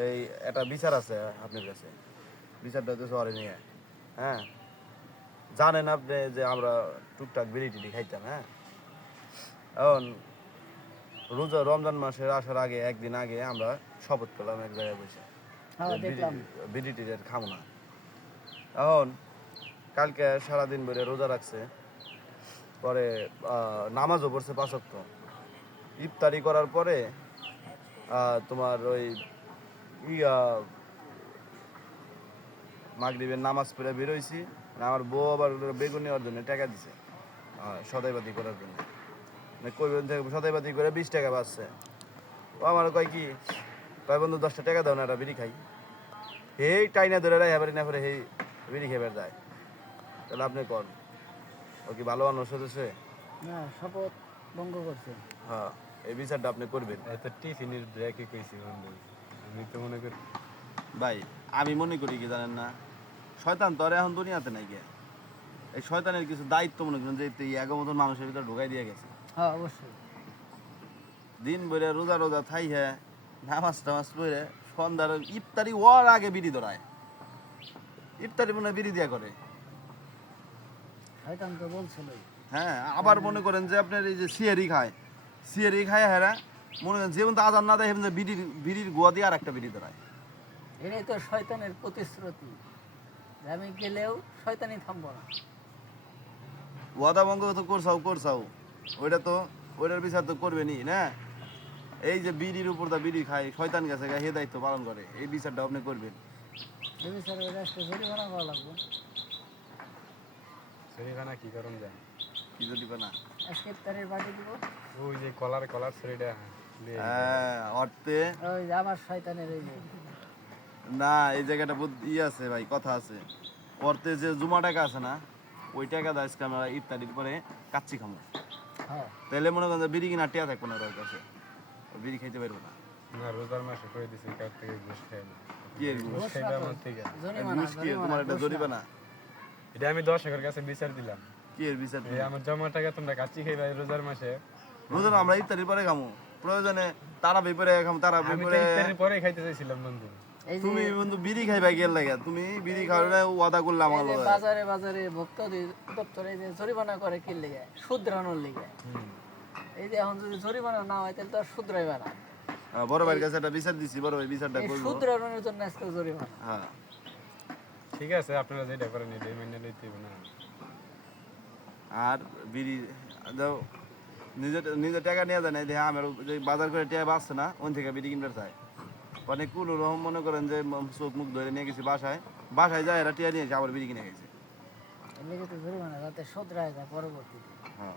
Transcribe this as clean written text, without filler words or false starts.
এই একটা বিচার আছে আপনার কাছে, বিচারটা হচ্ছে শহরে নিয়ে। হ্যাঁ, জানেন আপনি যে আমরা টুকটাক বিড়ি টিড়ি খাইতাম। হ্যাঁ, এখন রোজা রমজান মাসের আসার আগে একদিন আগে আমরা শপথ করলাম এক জায়গায় বসে হ্যাঁ, দেখলাম। বিড়ি টিড়ি আর খাবো না। এখন কালকে সারাদিন বেড়ে রোজা রাখছে, পরে নামাজও পড়ছে 5 ওয়াক্ত। ইফতারি করার পরে তোমার ওই ইয়া মাগরিবের নামাজ পড়ে বেরোইছি। আমার বউ আবার বেগুন নেওয়ার জন্য টাকা দিছে সদাইবাতি করার জন্য। মানে কইবেন থেকে সদাইবাতি করে 20 টাকা বাঁচছে। ও আমার কয় কি, কয় বন্ধু 10টা টাকা দাও না, একটা বিড়ি খাই। এই টাইনা ধরে রায় এবারে না করে এই বিড়ি খেবার যায়। তাহলে আপনি কন, ও কি ভালো মানুষ হতেছে? না, শপথ ভঙ্গ করছে। হ্যাঁ, এই বিচারটা আপনি করবেন। এত টিফিনের ব্রেকে কইছি বন্ধু, আমি তো মনে করি ভাই আমি মনে করি কি জানেন না, শয়তান তো আর এখন দুনিয়াতে নাই গিয়া। এই শয়তানের কিছু দায়িত্ব মনে করেন যে এই এগো মতন মানুষের ভিতরে ঢুকাই দিয়ে গেছে। হ্যাঁ, অবশ্যই। দিন ভরে রোজা রোজা থাই হ্যাঁ, নামাজ টামাজ পড়ে সন্ধ্যার ইফতারি হওয়ার আগে বিড়ি ধরায়। ইফতারি মনে হয় বিড়ি দিয়া করে। শয়তান তো বলছিল। হ্যাঁ, আবার মনে করেন যে আপনার এই যে সিয়ারি খায় হ্যাঁ, মনে করেন যেমন আজান না দেয় সেমন বিড়ির গোয়া দিয়ে আর একটা বিড়ি ধরায়। এটাই তো শয়তানের প্রতিশ্রুতি যে আমি গেলেও শয়তানি থামবো না। ওয়াদা ভঙ্গ তো করছাও, ওইটার বিচার তো করবেনি না। এই যে বিড়ির উপর দা বিড়ি খায়, শয়তান গেছে হে দায়িত্ব পালন করে, এই বিচারটা আপনি করবেন। এই বিচারে আজকে জরিমানা করা লাগবে। শরীরখানা কি করুন যায়, কি যদি না আজকে ইফতারের পার্টি দিব। ওই যে কলার শরীরটা হ্যাঁ অর্থে ওই যে আমার শয়তানের এই যে না, এই জায়গাটা ই আছে ভাই, কথা আছে। অর্থে যে জুমা টাকা আছে না, ওই টাকা দা আজকে আমরা ইফতারির পরে কাচ্চি খামো। হ্যাঁ, তাহলে মনে করেন যে বিড়ি কিনা টিয়া থাকবো না ওর কাছে, ও বিড়ি খাইতে পারবো না। না রোজার মাসে করে দিছি কার থেকে ঘুষ খাই না, কি এর ঘুষ? ঘুষ খাইবে আমার থেকে। জরিমানা ঘুষ কি তোমার একটা জরিমানা? এটা আমি 10 টাকার কাছে বিচার দিলাম, কি এর বিচার? এই আমার জমা টাকা তোমরা কাচ্চি খাইবা এই রোজার মাসে। রোজার আমরা ইফতারির পরে খামো, প্রয়োজনে তারা বিপরে খামো, তারা আমি তো বিপরে। ইফতারের পরে খাইতে চাইছিলাম বন্ধু। এই যে তুমি বন্ধু বিড়ি খাইবা গেল লাগে, তুমি বিড়ি খাওয়ার না ওয়াদা করলাম এই আমার যে লগে। বাজারে ভোক্তা দপ্তরে যে জরিমানা করে কি লেগে শুধরানোর লেগে। এই যে এখন যদি জরিমানা না হয় তাহলে তো আর শুধরাইবে না। বড় ভাইয়ের কাছে একটা বিচার দিছি, বড় ভাই বিচারটা এই করবো। শুধরানোর জন্য আজকে জরিমানা। হ্যাঁ, ঠিক আছে আপনারা যেটা করেন এটাই মেনে লইতে হবে না। আর বিড়ি দাও, নিজের টাকা নিয়ে যায় না, দেখে আমার যে বাজার করে টাকা বাঁচছে না, ওন থেকে বিড়ি কিনতে চায়। অনেক কোনো রকম মনে করেন যে চোখ মুখ ধরে নিয়ে গেছি বাসায় যায় এরা টিয়া নিয়ে এসে আবার বিড়ি কিনে গেছে। এর লেগে তো জরিমানা যাতে শুধরায় যায় পরবর্তীতে। হ্যাঁ।